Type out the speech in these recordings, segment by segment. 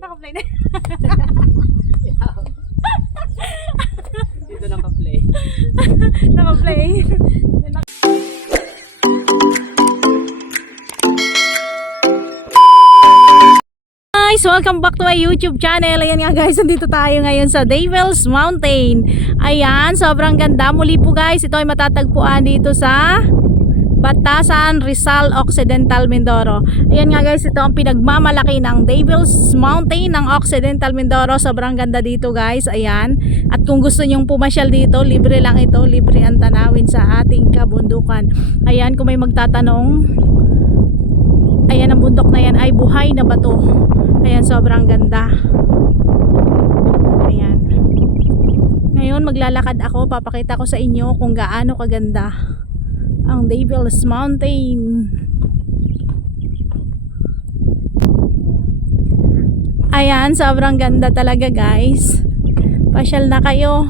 Naka-play na. Dito naka-play. Naka-play. Guys, welcome back to my YouTube channel. Ayan nga guys, nandito tayo ngayon sa Devil's Mountain. Ayan, sobrang ganda. Muli po guys, ito ay matatagpuan dito sa Batasan, Rizal, Occidental, Mindoro. Ayan nga guys, ito ang pinagmamalaki ng Devil's Mountain ng Occidental, Mindoro. Sobrang ganda dito guys, ayan. At kung gusto nyong pumasyal dito, libre lang ito. Libre ang tanawin sa ating kabundukan. Ayan, kung may magtatanong, ayan, ang bundok na yan ay buhay na bato. Ayan, sobrang ganda. Ayan. Ngayon, maglalakad ako. Papakita ko sa inyo kung gaano kaganda ang Devil's Mountain. Ayan, sobrang ganda talaga guys. Pasyal na kayo.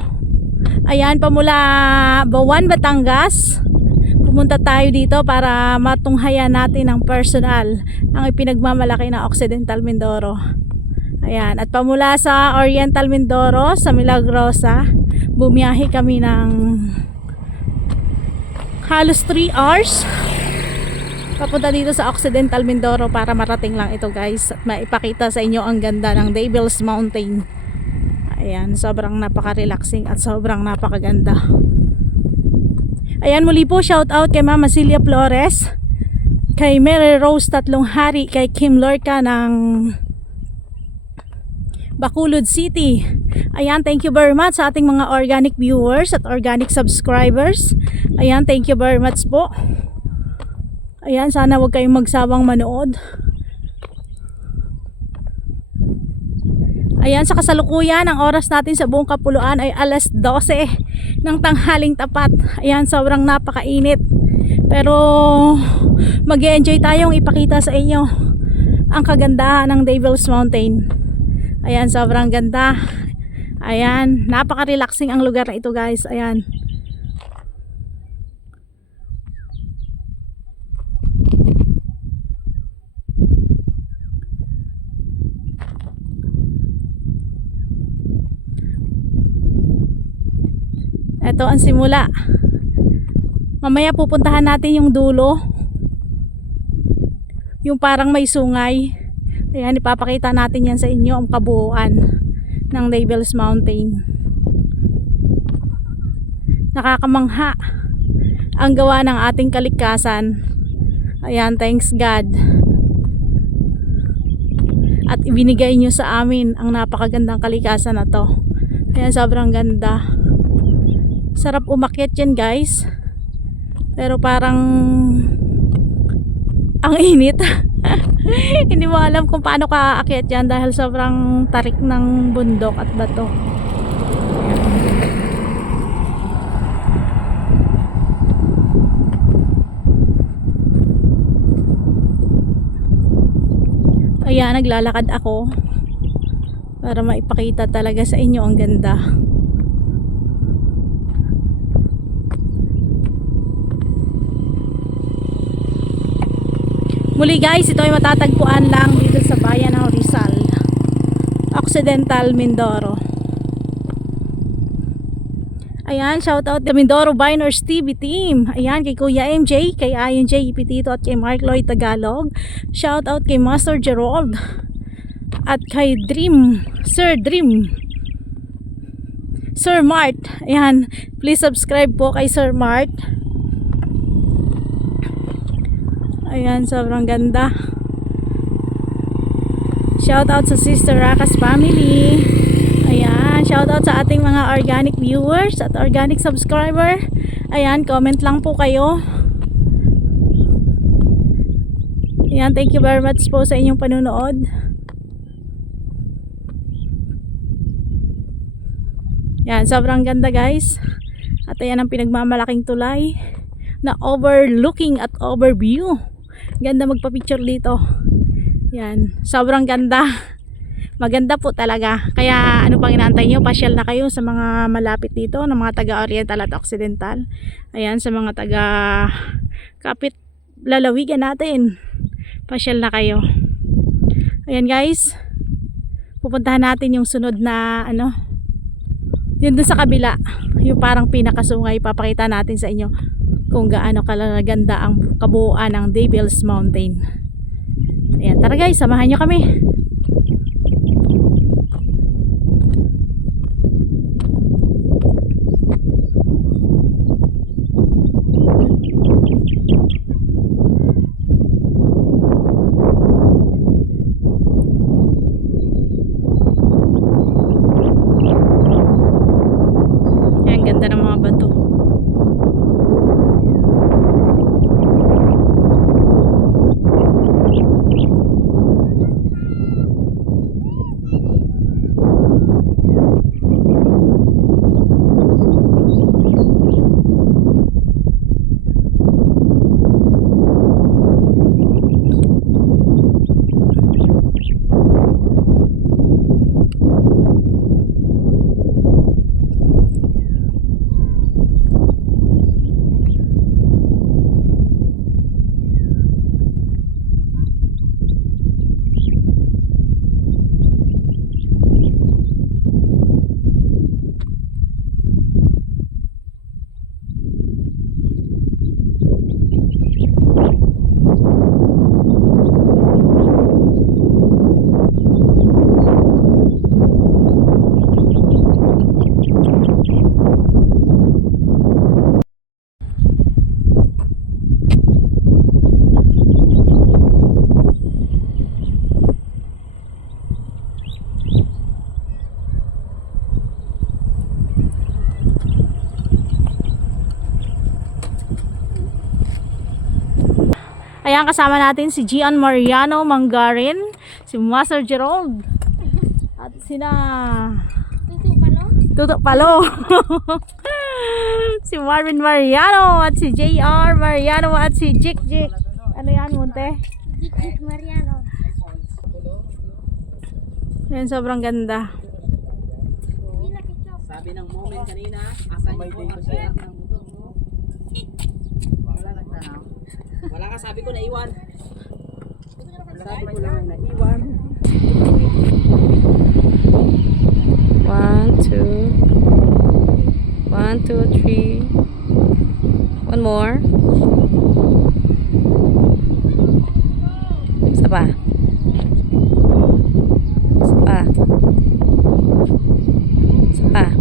Ayan, pamula Bawan, Batangas, pumunta tayo dito para matunghayan natin ang personal ang ipinagmamalaki ng Occidental Mindoro. Ayan, at pamula sa Oriental Mindoro sa Milagrosa, bumiyahe kami ng halos 3 hours papunta dito sa Occidental Mindoro para marating lang ito guys at maipakita sa inyo ang ganda ng Devil's Mountain. Ayan, sobrang napaka-relaxing at sobrang napakaganda. Ayan, muli po shout out kay Mama Celia Flores, kay Mary Rose Tatlong Hari, kay Kim Lorca ng Bacolod City. Ayan, thank you very much sa ating mga organic viewers at organic subscribers. Ayan, thank you very much po. Ayan, sana huwag kayong magsawang manood. Ayan, sa kasalukuyan, ang oras natin sa buong kapuluan ay alas 12 ng tanghaling tapat. Ayan, sobrang napakainit. Pero mag-e-enjoy tayong ipakita sa inyo ang kagandahan ng Devil's Mountain. Ayan, sobrang ganda. Ayan, napaka-relaxing ang lugar na ito guys. Ayan. Ito ang simula. Mamaya pupuntahan natin yung dulo, yung parang may sungay. Ayan, ipapakita natin yan sa inyo ang kabuuan ng Devil's Mountain. Nakakamangha ang gawa ng ating kalikasan. Ayan, thanks God. At ibinigay nyo sa amin ang napakagandang kalikasan na to. Ayan, sobrang ganda. Sarap umakyat yan guys, pero parang ang init. Hindi mo alam kung paano ka aakyat yan dahil sobrang tarik ng bundok at bato. Ayan, naglalakad ako para maipakita talaga sa inyo ang ganda. Muli guys, ito ay matatagpuan lang dito sa bayan ng Rizal, Occidental, Mindoro. Ayan, shout out the Mindoro Biners TV team. Ayan, kay Kuya MJ, kay Ayon J. Ipitito at kay Mark Lloyd Tagalog. Shout out kay Master Gerald at kay Sir Mart. Ayan, please subscribe po kay Sir Mart. Ayan, sobrang ganda. Shout out sa Sister Rakas family. Ayan, shout out sa ating mga organic viewers at organic subscriber. Ayan, comment lang po kayo. Ayan, thank you very much po sa inyong panunood. Ayan, sobrang ganda guys. At ayan ang pinagmamalaking tulay na overlooking at overview. Ganda magpa-picture dito. Yan, sobrang ganda. Maganda po talaga. Kaya ano pang inaantay nyo? Pasyal na kayo sa mga malapit dito, ng mga taga-Oriental at Occidental. Ayan, sa mga taga-kapit lalawigan natin. Pasyal na kayo. Ayan guys. Pupuntahan natin yung sunod na ano, yun dun sa kabila, yung parang pinakasungay. Papakita natin sa inyo kung gaano kalaganda ang kabuuan ng Devil's Mountain. Ayan, tara guys, samahan nyo kami. Ayan, ganda ng mga bato. Ayan, kasama natin si Gian Mariano Mangarin, si Master Gerald, at sina Tuto Palo. Si Marvin Mariano at si JR Mariano at si Jik Jik. Ano yan, Monte? Jik Mariano. Ayan, sobrang ganda. Sabi ng moment kanina, asan yung mga ng motor mo? Wala nagtanaw. Wala ka, sabi ko naiwan. Sabi ko lang naiwan. 1, 2, 1, 2, 3. One more. Isa pa. Isa pa. Isa pa.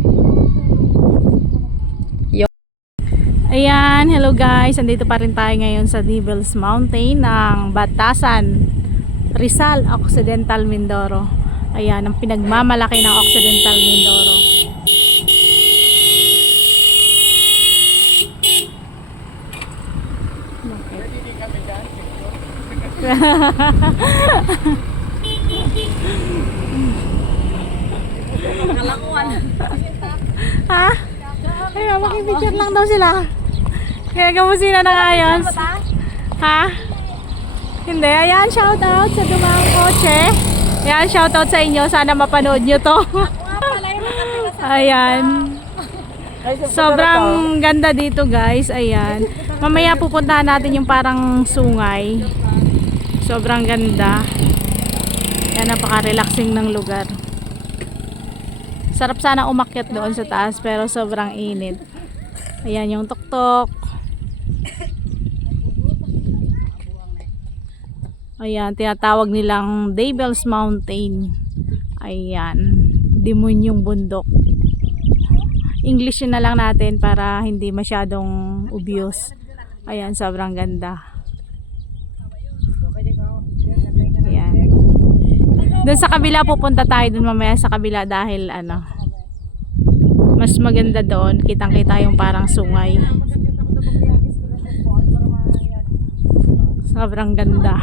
Ayan, hello guys. Andito pa rin tayo ngayon sa Devil's Mountain ng Batasan, Rizal, Occidental Mindoro. Ayan, ang pinagmamalaki ng Occidental Mindoro. Ha? Ay, makipicture lang daw sila. Kaya gamusina na nga yun. Ha? Hindi. Ayan, shoutout sa Dumang Kotse. Ayan, shoutout sa inyo. Sana mapanood nyo to. Ayan. Sobrang ganda dito guys. Ayan. Mamaya pupuntahan natin yung parang sungay. Sobrang ganda. Ayan, napaka-relaxing ng lugar. Sarap sana umakyat doon sa taas pero sobrang init. Ayan yung tuktok. Ayan, tinatawag nilang Devil's Mountain. Ayan, demonyong bundok. English yun na lang natin para hindi masyadong obvious. Ayan, sobrang ganda. Ayan. Doon sa kabila pupunta tayo doon mamaya sa kabila dahil ano, mas maganda doon. Kitang-kita yung parang sungay. Sobrang ganda.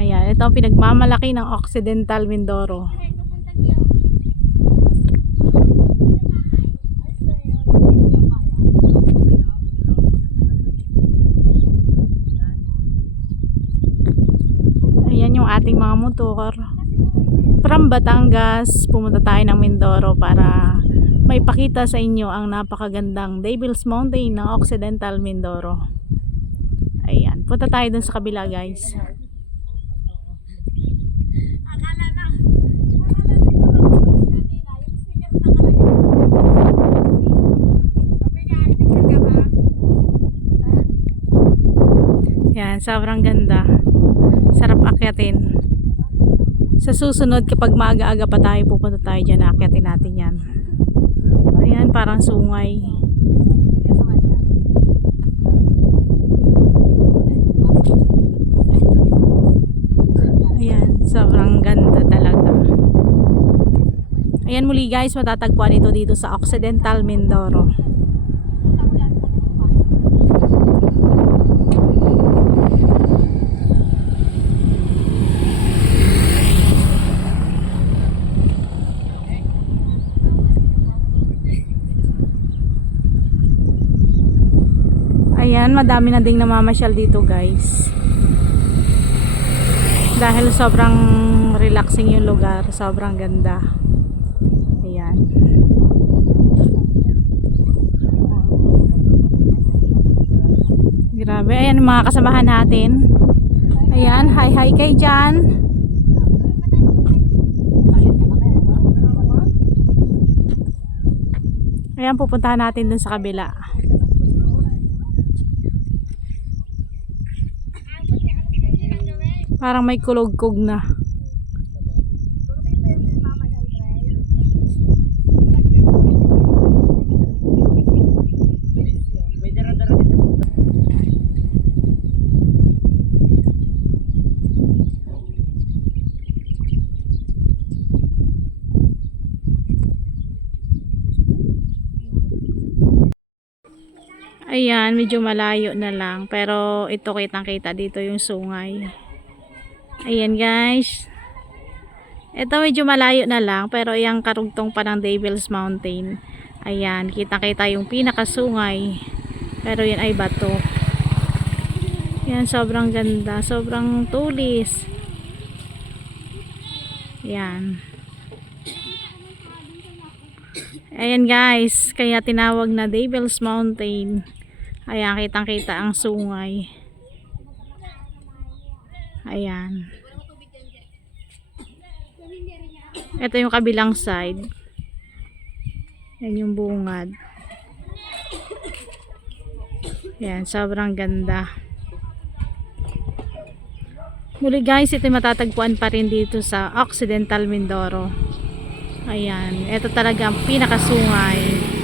Ayan, ito ang pinagmamalaki ng Occidental Mindoro. Ayan yung ating mga motor. From Batangas, pumunta tayo ng Mindoro para may pakita sa inyo ang napakagandang Devil's Mountain ng Occidental Mindoro. Ayan, punta tayo dun sa kabila guys. Yan, sobrang ganda. Sarap akyatin. Sa susunod, kapag maaga-aga pa tayo, pupunta tayo dyan, akyatin natin yan. Ayan, parang sungay. Ayan, sobrang ganda talaga. Ayan muli guys, matatagpuan ito dito sa Occidental Mindoro. Ayan, madami na ding namamasyal dito guys. Dahil sobrang relaxing yung lugar, sobrang ganda. Ayan. Grabe, ayan mga kasamahan natin. Ayan, hi kay dyan. Ayan, pupuntahan natin dun sa kabila. Parang may kulog-kog na. May dara-dara din na punta. Ayan, medyo malayo na lang. Pero ito kitang-kita dito yung sungay. Ayan guys. Ito medyo malayo na lang. Pero yung karugtong pa ng Devil's Mountain. Ayan, kitang-kita yung pinakasungay. Pero yan ay bato. Ayan, sobrang ganda. Sobrang tulis. Ayan. Ayan guys, kaya tinawag na Devil's Mountain. Ayan, kitang-kita ang sungay. Ayan. Ito yung kabilang side. Ayan yung bungad. Ayan, sobrang ganda. Muli guys, ito matatagpuan pa rin dito sa Occidental Mindoro. Ayan, ito talaga ang pinakasungay.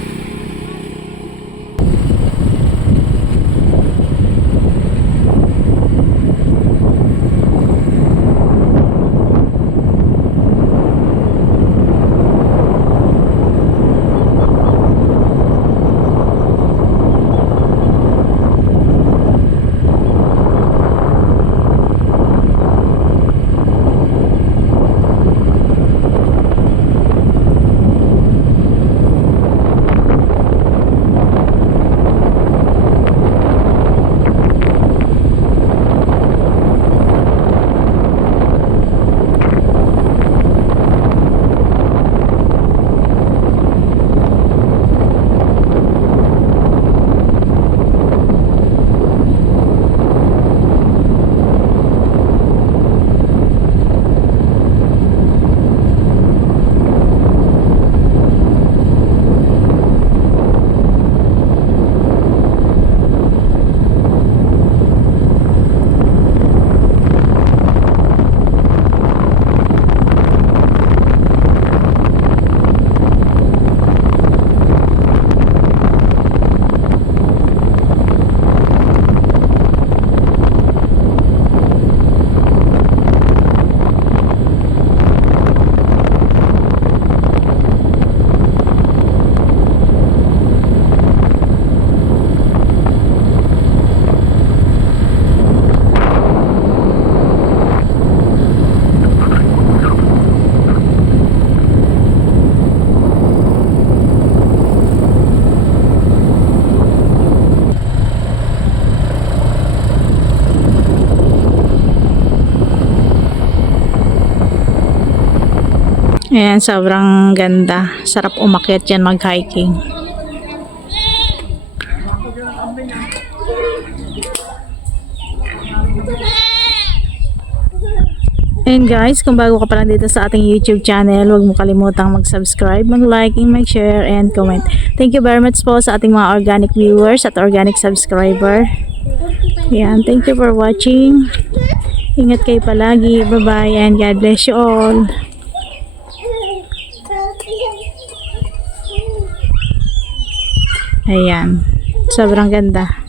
Ayan, sobrang ganda. Sarap umakyat yan mag-hiking. And guys, kung bago ka pa lang dito sa ating YouTube channel, huwag mo kalimutang mag-subscribe, mag-like, mag-share, and comment. Thank you very much po sa ating mga organic viewers at organic subscriber. Ayan, thank you for watching. Ingat kayo palagi. Bye-bye and God bless you all. Ayan, sobrang ganda.